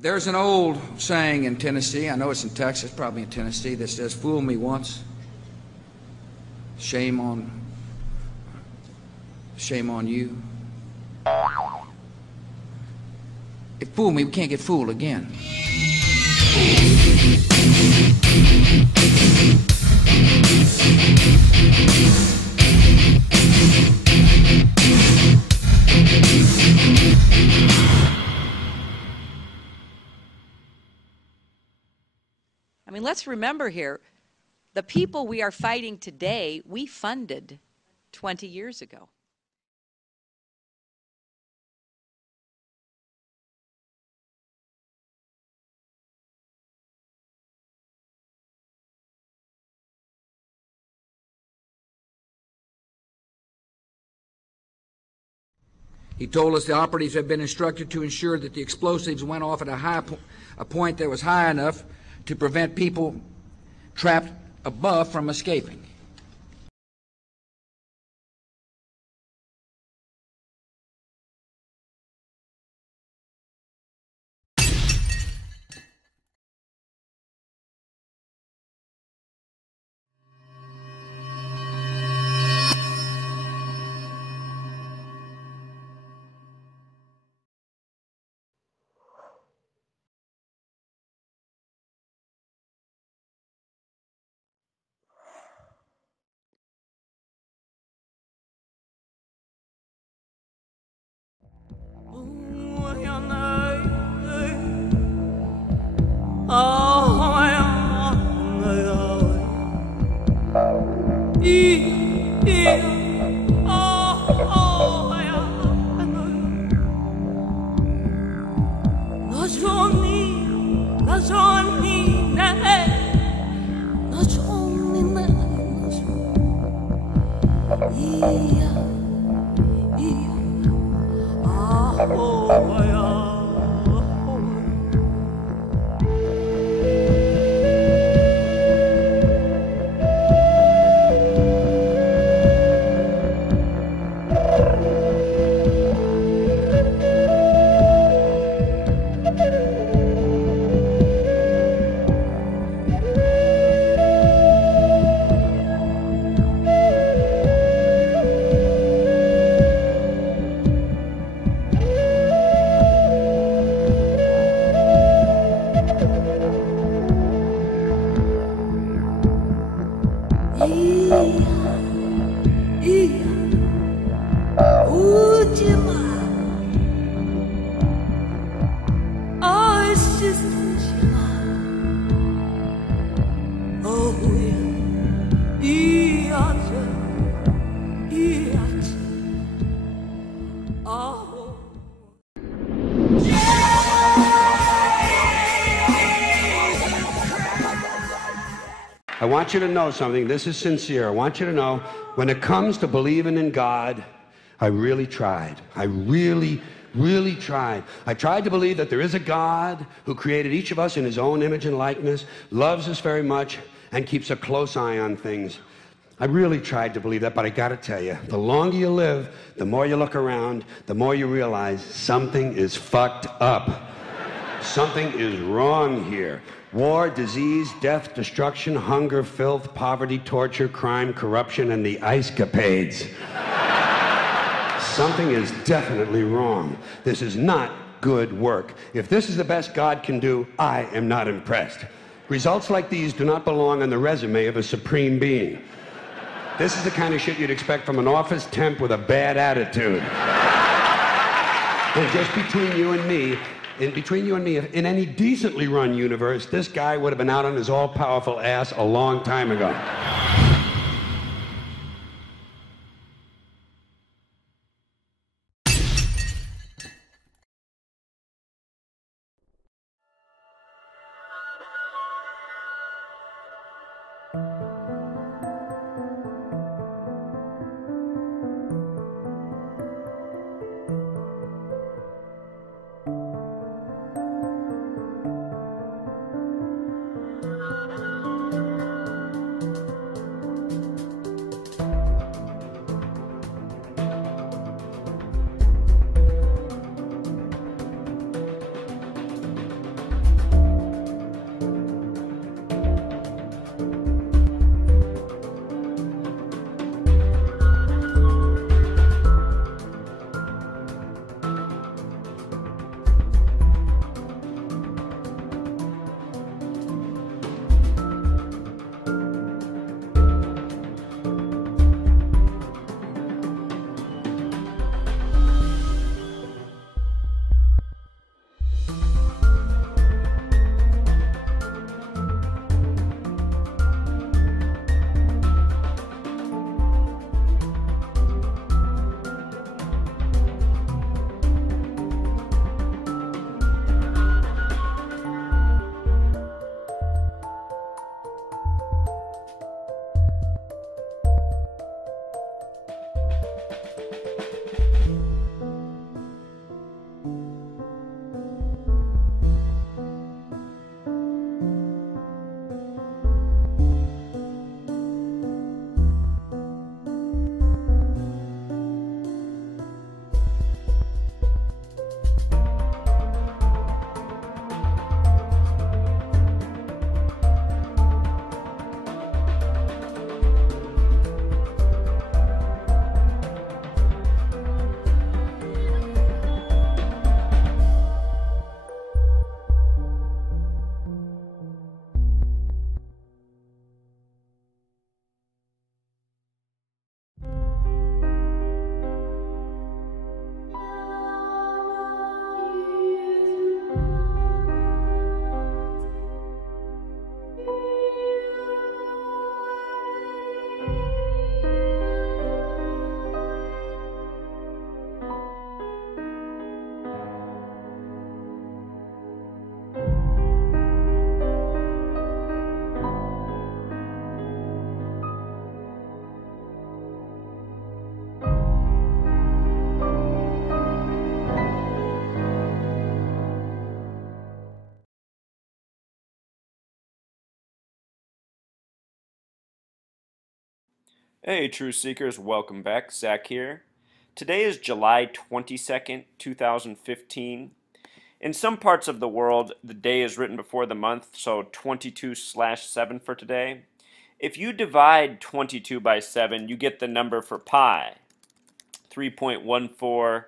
There's an old saying in Tennessee, I know it's in Texas, probably in Tennessee, that says, "Fool me once, shame on you." If fool me, we can't get fooled again. I mean, let's remember here, the people we are fighting today, we funded 20 years ago. He told us the operatives had been instructed to ensure that the explosives went off at a point that was high enough to prevent people trapped above from escaping. I want you to know something. This is sincere. I want you to know, when it comes to believing in God, I really tried. I really tried. I tried to believe that there is a God who created each of us in his own image and likeness, loves us very much, and keeps a close eye on things. I really tried to believe that, but I gotta tell you, the longer you live, the more you look around, the more you realize something is fucked up. Something is wrong here. War, disease, death, destruction, hunger, filth, poverty, torture, crime, corruption, and the ice-capades. Something is definitely wrong. This is not good work. If this is the best God can do, I am not impressed. Results like these do not belong on the resume of a supreme being. This is the kind of shit you'd expect from an office temp with a bad attitude. And just between you and me, in any decently run universe, this guy would have been out on his all-powerful ass a long time ago. Hey, Truth Seekers, welcome back. Zach here. Today is July 22nd, 2015. In some parts of the world, the day is written before the month, so 22/7 for today. If you divide 22 by 7, you get the number for pi, 3.14,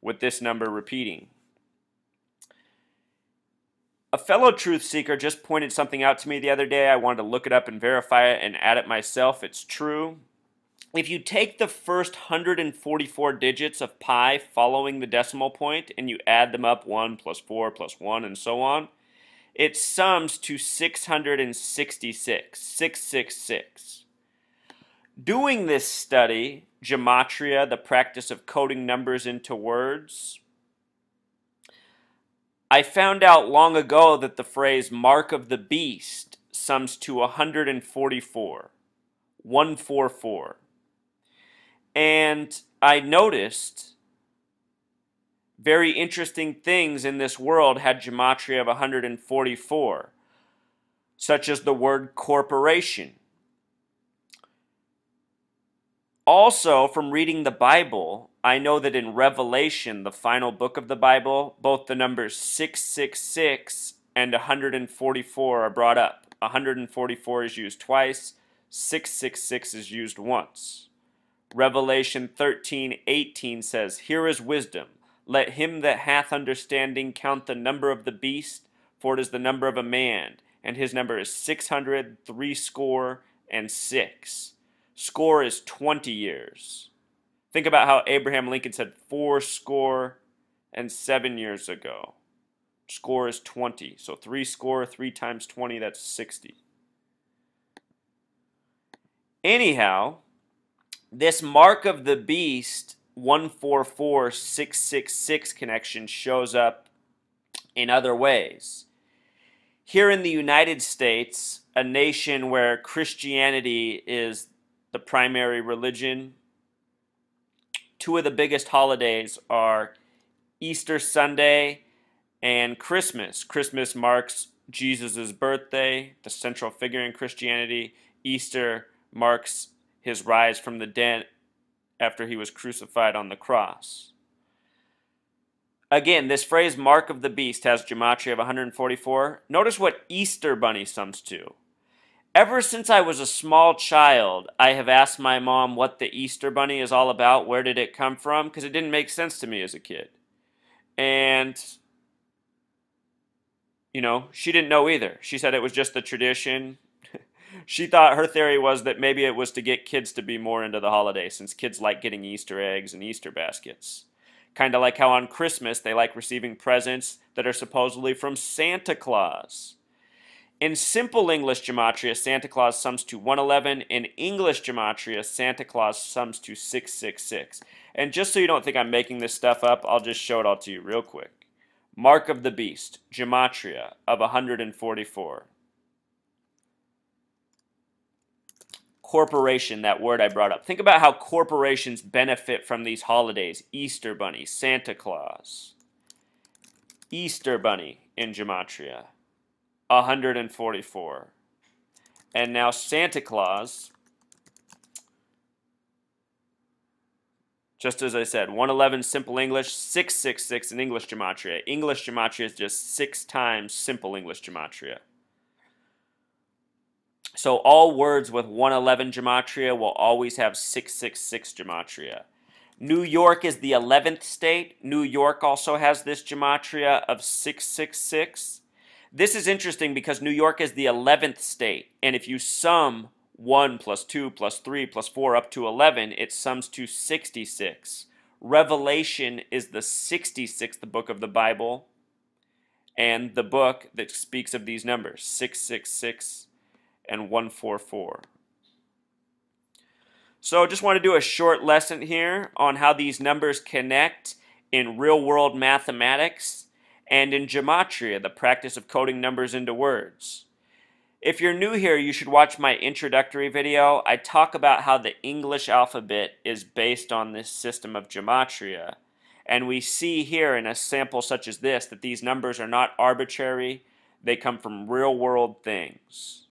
with this number repeating. A fellow truth seeker just pointed something out to me the other day. I wanted to look it up and verify it and add it myself. It's true. If you take the first 144 digits of pi following the decimal point and you add them up 1 plus 4 plus 1 and so on, it sums to 666, 666. Doing this study, gematria, the practice of coding numbers into words, I found out long ago that the phrase mark of the beast sums to 144, 144. And I noticed very interesting things in this world had gematria of 144, such as the word corporation. Also, from reading the Bible, I know that in Revelation, the final book of the Bible, both the numbers 666 and 144 are brought up. 144 is used twice, 666 is used once. Revelation 13:18 says, "Here is wisdom. Let him that hath understanding count the number of the beast, for it is the number of a man, and his number is 666. Score is 20 years. Think about how Abraham Lincoln said 407 years ago. Score is 20. So 3 score, 3 times 20, that's 60. Anyhow, this mark of the beast 144666 connection shows up in other ways. Here in the United States, a nation where Christianity is the primary religion, two of the biggest holidays are Easter Sunday and Christmas. Christmas marks Jesus' birthday, the central figure in Christianity. Easter marks his rise from the dead after he was crucified on the cross. Again, this phrase mark of the beast has gematria of 144. Notice what Easter bunny sums to. Ever since I was a small child, I have asked my mom what the Easter bunny is all about. Where did it come from? Because it didn't make sense to me as a kid. And, she didn't know either. She said it was just the tradition. She thought her theory was that maybe it was to get kids to be more into the holiday, since kids like getting Easter eggs and Easter baskets. Kind of like how on Christmas they like receiving presents that are supposedly from Santa Claus. In simple English gematria, Santa Claus sums to 111. In English gematria, Santa Claus sums to 666. And just so you don't think I'm making this stuff up, I'll just show it all to you real quick. Mark of the beast, gematria of 144. Corporation, that word I brought up. Think about how corporations benefit from these holidays. Easter bunny, Santa Claus. Easter bunny in gematria, 144. And now Santa Claus, just as I said, 111 simple English, 666 in English gematria. English gematria is just 6 times simple English gematria. So all words with 111 gematria will always have 666 gematria. New York is the 11th state. New York also has this gematria of 666. This is interesting because New York is the 11th state, and if you sum 1 plus 2 plus 3 plus 4 up to 11, it sums to 66. Revelation is the 66th book of the Bible, and the book that speaks of these numbers, 666 and 144. So just want to do a short lesson here on how these numbers connect in real-world mathematics and in gematria, the practice of coding numbers into words. If you're new here, you should watch my introductory video. I talk about how the English alphabet is based on this system of gematria. And we see here in a sample such as this that these numbers are not arbitrary. They come from real-world things.